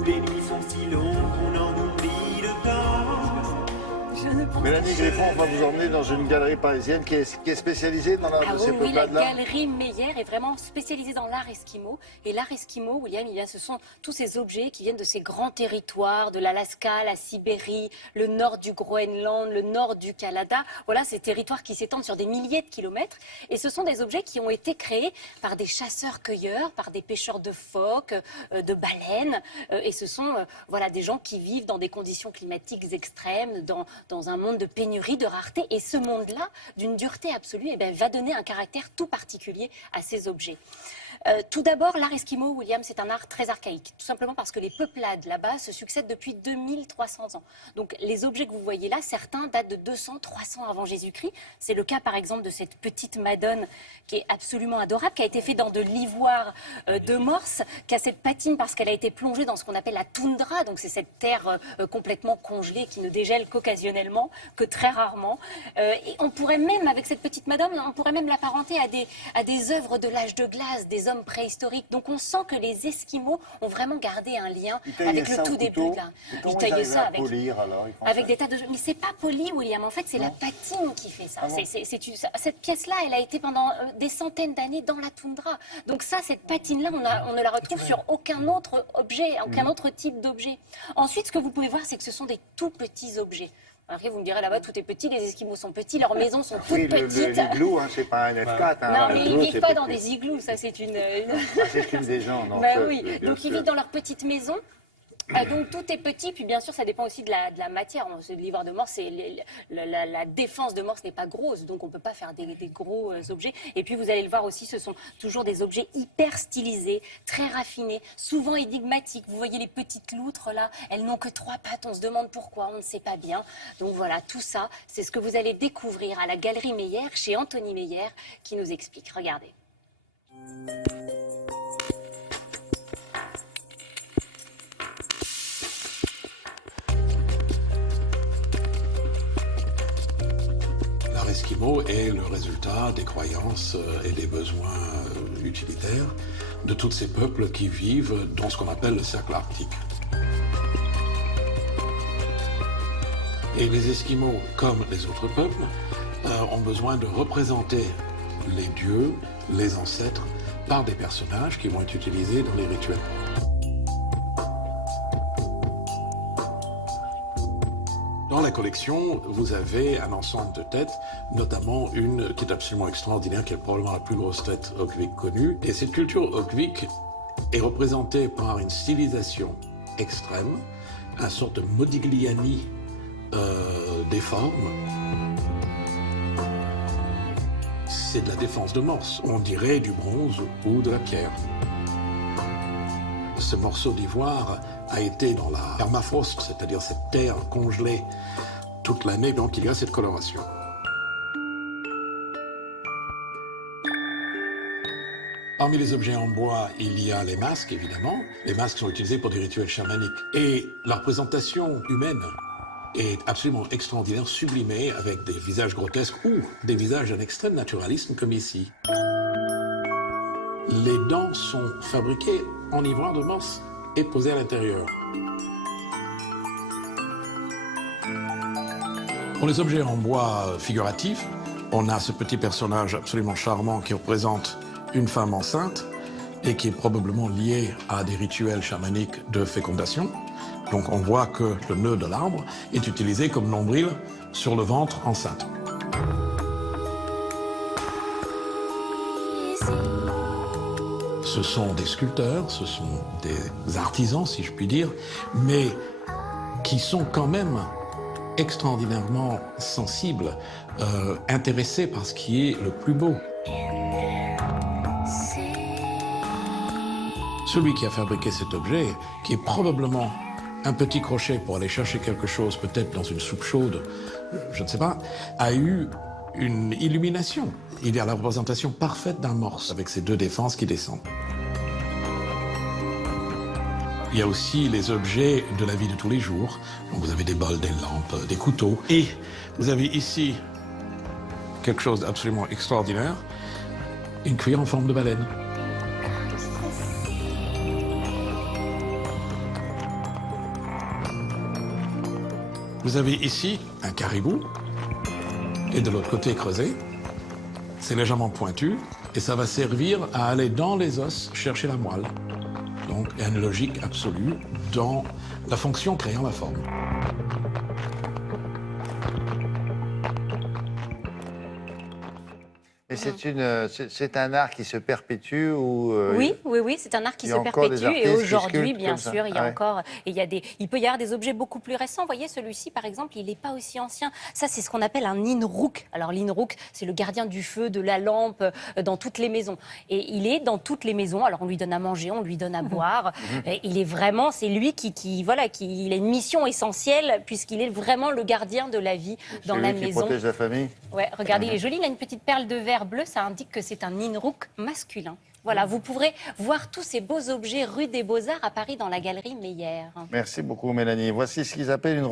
où les nuits sont si longues qu'on en oublie le temps. Mélanie Griffon, on va vous emmener dans une galerie parisienne qui est spécialisée dans l'art de ces Oui, la peuplades-là. galerie Meyer est vraiment spécialisée dans l'art esquimau. Et l'art esquimau, William, ce sont tous ces objets qui viennent de ces grands territoires, de l'Alaska, la Sibérie, le nord du Groenland, le nord du Canada. Voilà, ces territoires qui s'étendent sur des milliers de kilomètres. Et ce sont des objets qui ont été créés par des chasseurs-cueilleurs, par des pêcheurs de phoques, de baleines. Et ce sont voilà, des gens qui vivent dans des conditions climatiques extrêmes, dans un monde de pénurie, de rareté. Et ce monde-là, d'une dureté absolue, va donner un caractère tout particulier à ces objets. Tout d'abord, l'art esquimau, William, c'est un art très archaïque, tout simplement parce que les peuplades là-bas se succèdent depuis 2300 ans. Donc les objets que vous voyez là, certains datent de 200, 300 avant Jésus-Christ. C'est le cas par exemple de cette petite Madone qui est absolument adorable, qui a été faite dans de l'ivoire de morse, qui a cette patine parce qu'elle a été plongée dans ce qu'on appelle la toundra, donc c'est cette terre complètement congelée qui ne dégèle qu'occasionnellement, que très rarement. Et on pourrait même, avec cette petite Madone, on pourrait même l'apparenter à des œuvres de l'âge de glace, des hommes préhistoriques. Donc on sent que les Esquimaux ont vraiment gardé un lien avec le tout début de l'art. Ils taillaient ça avec des tas de... Mais c'est pas poli, William. En fait, c'est la patine qui fait ça. Cette pièce-là, elle a été pendant des centaines d'années dans la toundra. Donc ça, cette patine-là, on ne la retrouve sur aucun autre objet, aucun autre type d'objet. Ensuite, ce que vous pouvez voir, c'est que ce sont des tout petits objets. Après, vous me direz, là-bas, tout est petit, les Esquimaux sont petits, leurs maisons sont toutes petites. L'igloo, c'est pas un F4. Non, mais ils ne vivent pas dans des igloos, ça c'est une... c'est une des gens, non. Oui, donc ils vivent dans leur petite maison. Donc tout est petit, puis bien sûr ça dépend aussi de la matière. L'ivoire de morse, la défense de morse n'est pas grosse, donc on ne peut pas faire des gros objets. Et puis vous allez le voir aussi, ce sont toujours des objets hyper stylisés, très raffinés, souvent énigmatiques. Vous voyez les petites loutres là, elles n'ont que 3 pattes, on se demande pourquoi, on ne sait pas bien. Donc voilà, tout ça, c'est ce que vous allez découvrir à la Galerie Meyer, chez Anthony Meyer, qui nous explique. Regardez. Esquimau est le résultat des croyances et des besoins utilitaires de tous ces peuples qui vivent dans ce qu'on appelle le cercle arctique. Et les Esquimaux, comme les autres peuples, ont besoin de représenter les dieux, les ancêtres, par des personnages qui vont être utilisés dans les rituels. Dans la collection, vous avez un ensemble de têtes, notamment une qui est absolument extraordinaire, qui est probablement la plus grosse tête Oquvik connue. Et cette culture Oquvik est représentée par une stylisation extrême, une sorte de Modigliani des formes. C'est de la défense de morse, on dirait du bronze ou de la pierre. Ce morceau d'ivoire a été dans la permafrost, c'est-à-dire cette terre congelée toute l'année, donc il y a cette coloration. Parmi les objets en bois, il y a les masques, évidemment. Les masques sont utilisés pour des rituels chamaniques. Et la représentation humaine est absolument extraordinaire, sublimée, avec des visages grotesques ou des visages d'un extrême naturalisme, comme ici. Les dents sont fabriquées en ivoire de morse et posées à l'intérieur. Pour les objets en bois figuratifs, on a ce petit personnage absolument charmant qui représente une femme enceinte et qui est probablement liée à des rituels chamaniques de fécondation. Donc on voit que le nœud de l'arbre est utilisé comme nombril sur le ventre enceinte. Ce sont des sculpteurs, ce sont des artisans, si je puis dire, mais qui sont quand même extraordinairement sensibles, intéressés par ce qui est le plus beau. Celui qui a fabriqué cet objet, qui est probablement un petit crochet pour aller chercher quelque chose, peut-être dans une soupe chaude, je ne sais pas, a eu une illumination. Il y a la représentation parfaite d'un morse, avec ces deux défenses qui descendent. Il y a aussi les objets de la vie de tous les jours. Donc vous avez des bols, des lampes, des couteaux. Et vous avez ici quelque chose d'absolument extraordinaire, une cuillère en forme de baleine. Vous avez ici un caribou, et de l'autre côté creusé. C'est légèrement pointu, et ça va servir à aller dans les os chercher la moelle. Donc, il y a une logique absolue dans la fonction créant la forme. Et c'est un art qui se perpétue ou Oui, c'est un art qui il y se a encore des perpétue. artistes Et qui aujourd'hui, sculptent bien comme ça. sûr, il y a Ouais. encore, il peut y avoir des objets beaucoup plus récents. Vous voyez, celui-ci, par exemple, il n'est pas aussi ancien. Ça, c'est ce qu'on appelle un Ninrook. Alors, l'Inrook, c'est le gardien du feu, de la lampe, dans toutes les maisons. Et il est dans toutes les maisons. Alors, on lui donne à manger, on lui donne à boire. Et il est vraiment, c'est lui il a une mission essentielle puisqu'il est vraiment le gardien de la vie dans C'est la lui qui maison. protège la famille. Ouais, regardez, il est joli, il a une petite perle de verre bleu, ça indique que c'est un Ninrook masculin. Voilà, vous pourrez voir tous ces beaux objets rue des Beaux-Arts à Paris dans la galerie Meyer. Merci beaucoup, Mélanie. Voici ce qu'ils appellent une